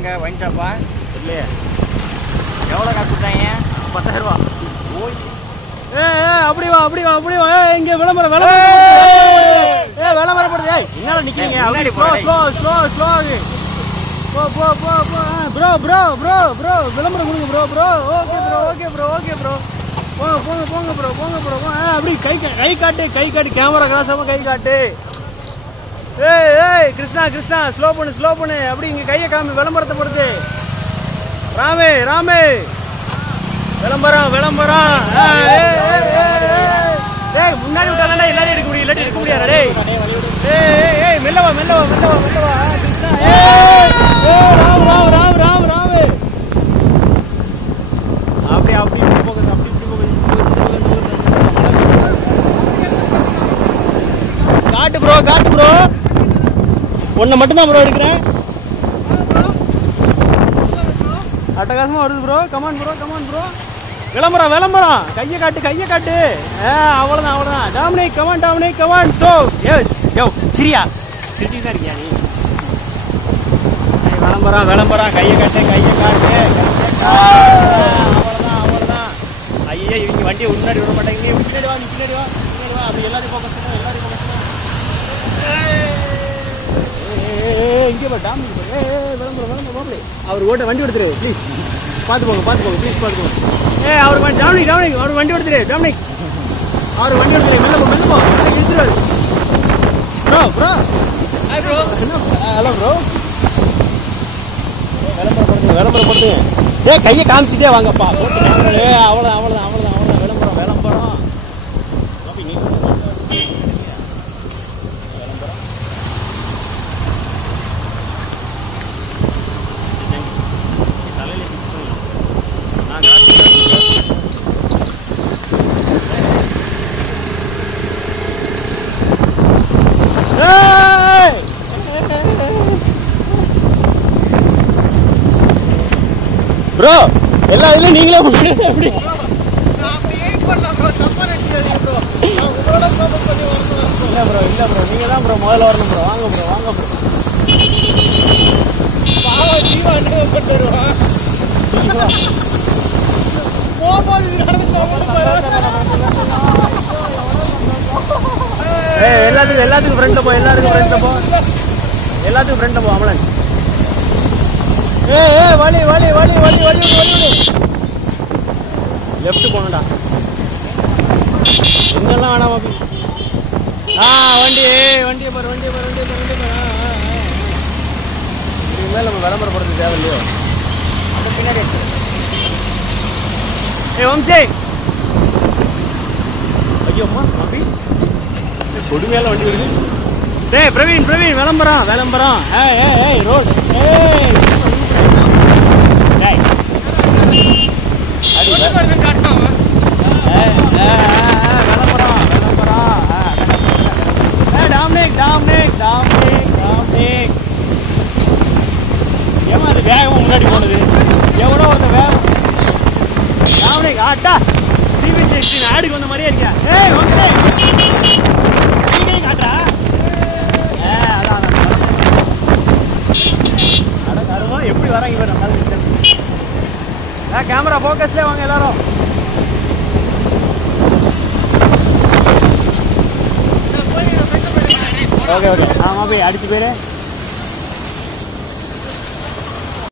எங்க ஒயின் ஷாப்பா இல்லையே. எவ்வளோ காசு கொடுத்தாங்க? 10,000 ரூபா. ஓய் அப்படி வா அப்படி வா அப்படி வா. இங்கே விளம்பரம் விளம்பரப்படுது. என்னால நிக்கிறீங்க? அப்படி ஸ்லோ ஆகு. போ ப்ரோ விளம்பரம் கொடுங்க ப்ரோ. ஓகே ப்ரோ போங்க ப்ரோ. அப்படி கை காட்டு கேமரா காசாம கை காட்டு. ஏய் கிருஷ்ணா ஸ்லோ பண்ணு. அப்படி இங்க கையை காமி விளம்பரத்தை பொறுத்து. ராமே விளம்பரம். ஏய் முன்னாடி விட்டாலே எல்லாரும் எடுக்க முடியாது. ஏய் மெல்ல வா கிருஷ்ணா. ராம் அப்படி போகுது. காட்டு ப்ரோ. ஒன்ன மட்டும் தான் ப்ரோ எடுக்கிறேன். அட்டகாசமா வருது ப்ரோ. Come on bro. விளம்பரம். கையை காட்டு. அவ்வளவுதான். Dominic come on. யோ சிரியா தான் இருக்கியா நீ? விளம்பரம். கையை காட்டு. அவ்வளவுதான். ஐயா இவங்க வண்டியை முன்னாடி விட மாட்டாங்க. பின்னாடி வா. அப்படி எல்லாரும் ஃபோக்கஸ் பண்ணு. இங்கே டாமினிக் விளம்பரம். அவர் ஓட்ட வண்டி எடுத்துரு ப்ளீஸ். பார்த்து போங்க ப்ளீஸ். அவர் டாமினிக் அவர் வண்டி எடுத்துரு. டாமினிக் அவர் வண்டி எடுத்துரு. மெல்ல போ எடுத்துரு. Bro hi bro. Hello bro. விளம்பரப்படுத்துங்க. கையை காமிச்சிட்டே வாங்கப்பா. அவ்வளோதான். விளம்பரம். ப்ரோ எல்லா இதுலயும் நீங்களே எப்படி? இல்ல ப்ரோ நீங்க தான் ப்ரோ முதல்ல வரணும் ப்ரோ. வாங்க ப்ரோ. எல்லாத்துக்கும் ஃப்ரெண்ட் போ. அமலன். வலி லெஃப்ட் போனடா. எங்கெல்லாம் வேணாமா? வண்டியை பாரு. இதுக்கு நம்ம விளம்பரப்படுறது தேவையில்லையோ? அந்த பின்னாடி வம்சே. ஐயோ அம்மா அப்படி கொடுமையால வண்டி வருது. பிரவீன் விளம்பரம். ரோட். டாமினிக் ஏமா அது வேகமா முன்னாடி போனது? எவ்வளோ ஒருத்த வேகம். டாமினிக் ஆட்டா CB16 ஆடுக்கு வந்த மாதிரியே இருக்கியா? காட்டுறா. அதான் எப்படி வராங்க இவர்? கேமரா ஃபோக்கஸ்லேயே வாங்க எல்லாரும். ஓகே ஆமாம் போய் அடிச்சு போயிரு.